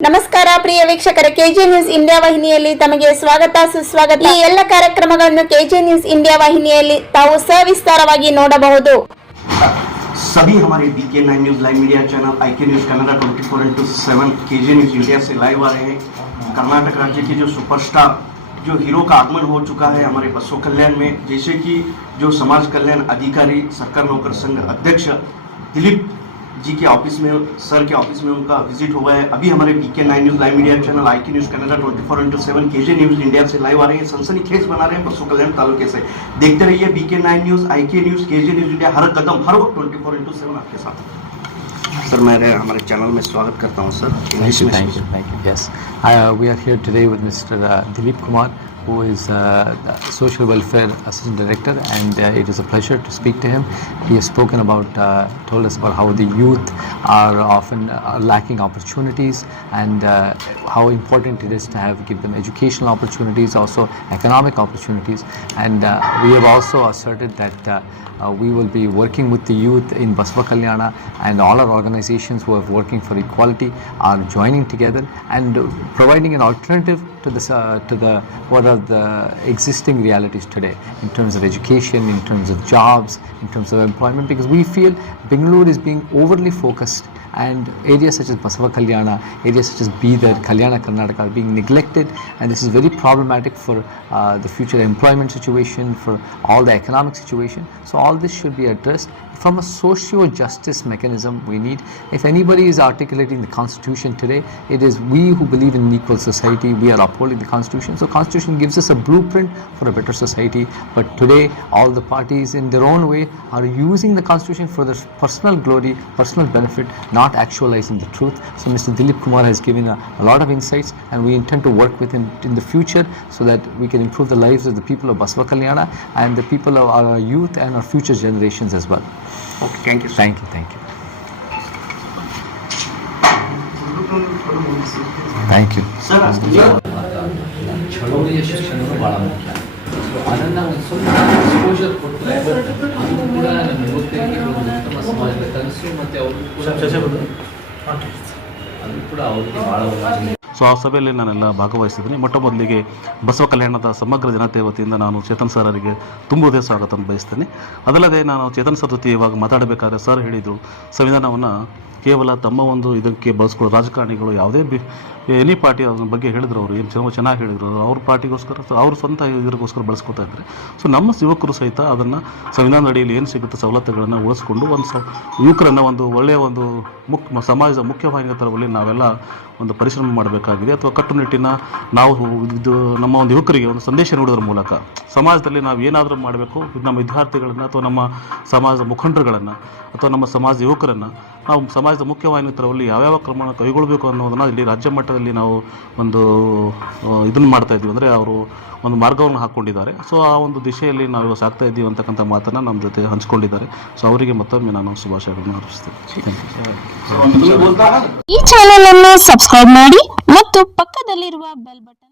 ನಮಸ್ಕಾರ ಪ್ರಿಯ ವೀಕ್ಷಕರ K J news India ವಾಹಿನಿಯಲ್ಲಿ ತಮಗೆ ಸ್ವಾಗತ ಸುಸ್ವಾಗತ ಈ ಎಲ್ಲ ಕಾರ್ಯಕ್ರಮಗಳನ್ನು ಕೆಜೆ ನ್ಯೂಸ್ ಇಂಡಿಯಾ ವಾಹಿನಿಯಲ್ಲಿ ತಾವು ಸವಿಸ್ತಾರವಾಗಿ ನೋಡಬಹುದು सभी हमारे B K nine news live media channel I K news Kannada twenty four into seven K J news India से लाइव आ रहे हैं कर्नाटक राज्य के जो सुपरस्टार जो हीरो का आगमन हो चुका है हमारे बसव कल्याण में जैसे कि जो समाज कल्याण अधिकारी सरकार नौकर संघ अध्यक्ष दिलीप जी के ऑफ़िस में सर के ऑफ़िस में उनका विज़िट हुआ है अभी हमारे B K nine news live media channel I K news Kannada twenty four into seven K J news India से लाइव आ रहे हैं सनसनी खेस बना रहे हैं पशु कल्याण तालुके से देखते रहिए बी के नाइन न्यूज़ आई के न्यूज़ के जे न्यूज़ इंडिया हर कदम हर वक्त ट्वेंटी फोर इंटू सेवन आपके साथ सर मैं हमारे चैनल में स्वागत करता हूँ sir Thank you, thank you, thank you. Yes, I, uh, we are here today with Mr. Who is uh, the Social Welfare Assistant Director, and uh, it is a pleasure to speak to him. He has spoken about, uh, told us about how the youth are often uh, lacking opportunities, and uh, how important it is to have give them educational opportunities, also economic opportunities, and uh, we have also asserted that. We will be working with the youth in Basva Kalyana and all our organizations who are working for equality are joining together and providing an alternative to uh, to the what are the existing realities today in terms of education, in terms of jobs, in terms of employment because we feel Bangalore is being overly focused and areas such as Basava Kalyana, areas such as Bidar, Kalyana Karnataka are being neglected and this is very problematic for uh, the future employment situation, for all the economic situation. So all this should be addressed from a socio-justice mechanism we need. If anybody is articulating the constitution today, it is we who believe in an equal society, we are upholding the constitution. So constitution gives us a blueprint for a better society. But today all the parties in their own way are using the constitution for their personal glory, personal benefit, not not actualizing the truth. So Mr. Dilip Kumar has given a, a lot of insights and we intend to work with him in the future so that we can improve the lives of the people of Baswa Kalyana and the people of our youth and our future generations as well. Okay, thank you. Sir. Thank you, thank you. Thank you. sir. ಕನಸು ಮತ್ತು ಅವರು ಕೂಡ ಅದು ಕೂಡ ಅವರಿಗೆ ಭಾಳ so ಆ ಸಭೆಯಲ್ಲಿ ನಾನೆಲ್ಲ ಭಾಗವಹಿಸಿದ್ದೀನಿ. ಮೊಟ್ಟ ಮೊದಲಿಗೆ ಬಸವ ಕಲ್ಯಾಣದ ಸಮಗ್ರ ಜನತೆ ವತಿಯಿಂದ ನಾನು ಚೇತನ್ ಸರ್ ಅವರಿಗೆ ತುಂಬುವುದೇ ಸ್ವಾಗತ ಬಯಸ್ತೇನೆ. ಅದಲ್ಲದೆ ನಾನು ಚೇತನ್ ಸರ್ ಜೊತೆ ಇವಾಗ ಮಾತಾಡಬೇಕಾದ್ರೆ ಸರ್ ಹೇಳಿದರು ಸಂವಿಧಾನವನ್ನು ಕೇವಲ ತಮ್ಮ ಒಂದು ಇದಕ್ಕೆ ಬಳಸ್ಕೊಳ್ಳೋ ರಾಜಕಾರಣಿಗಳು ಯಾವುದೇ ಬಿ ಎನಿ ಪಾರ್ಟಿ ಅದ್ರ ಬಗ್ಗೆ ಹೇಳಿದ್ರು ಅವರು, ಏನು ತುಂಬ ಚೆನ್ನಾಗಿ ಹೇಳಿದರು ಅವ್ರ ಪಾರ್ಟಿಗೋಸ್ಕರ ಅವ್ರ ಸ್ವಂತ ಇದಕ್ಕೋಸ್ಕರ ಬಳಸ್ಕೊತಾ ಇದ್ದಾರೆ ಸೊ ನಮ್ಮ ಯುವಕರು ಸಹಿತ ಅದನ್ನು ಸಂವಿಧಾನದ ಅಡಿಯಲ್ಲಿ ಏನು ಸಿಗುತ್ತೆ ಸವಲತ್ತುಗಳನ್ನು ಉಳಿಸ್ಕೊಂಡು ಒಂದು ಸ, ಯುವಕರನ್ನು ಒಂದು ಒಳ್ಳೆಯ ಒಂದು ಮುಕ್ ಸಮಾಜದ ಮುಖ್ಯವಾಹಿನಿಯ ತರದಲ್ಲಿ ನಾವೆಲ್ಲ ಒಂದು ಪರಿಶ್ರಮ ಮಾಡಬೇಕಾಗಿದೆ. ಅಥವಾ ಕಟ್ಟುನಿಟ್ಟಿನ ನಾವು ಇದು ನಮ್ಮ ಒಂದು ಯುವಕರಿಗೆ ಒಂದು ಸಂದೇಶ ನೀಡೋದ್ರ ಮೂಲಕ ಸಮಾಜದಲ್ಲಿ ನಾವು ಏನಾದರೂ ಮಾಡಬೇಕು, ನಮ್ಮ ವಿದ್ಯಾರ್ಥಿಗಳನ್ನು ಅಥವಾ ನಮ್ಮ ಸಮಾಜದ ಮುಖಂಡರುಗಳನ್ನು ಅಥವಾ ನಮ್ಮ ಸಮಾಜ ಯುವಕರನ್ನು ನಾವು ಸಮಾಜದ ಮುಖ್ಯವಾಹಿನಿ ತರದಲ್ಲಿ ಯಾವ್ಯಾವ ಕ್ರಮ ಕೈಗೊಳ್ಳಬೇಕು ಅನ್ನೋದನ್ನು ಇಲ್ಲಿ ರಾಜ್ಯ ಮಟ್ಟದಲ್ಲಿ ನಾವು ಒಂದು ಇದನ್ನು ಮಾಡ್ತಾ ಇದ್ವಿ ಅಂದರೆ ಅವರು ಒಂದು ಮಾರ್ಗವನ್ನು ಹಾಕ್ಕೊಂಡಿದ್ದಾರೆ. ಸೊ ಆ ಒಂದು ದಿಶೆಯಲ್ಲಿ ನಾವು ಸಾಗ್ತಾ ಇದ್ದೀವಿ ಅಂತಕ್ಕಂಥ ಮಾತನ್ನು ನಮ್ಮ ಜೊತೆ ಹಂಚ್ಕೊಂಡಿದ್ದಾರೆ. ಸೊ ಅವರಿಗೆ ಮತ್ತೊಮ್ಮೆ ನಾನು ಶುಭಾಶಯಗಳನ್ನು ಅರ್ಪಿಸ್ತೇನೆ. ಥ್ಯಾಂಕ್ ಯು ಈ ಚಾನೆಲ್ ಅನ್ನು ಸಬ್ಸ್ಕ್ರೈಬ್ ಮಾಡಿ ಮತ್ತು ಪಕ್ಕದಲ್ಲಿರುವ ಬೆಲ್ ಬಟನ್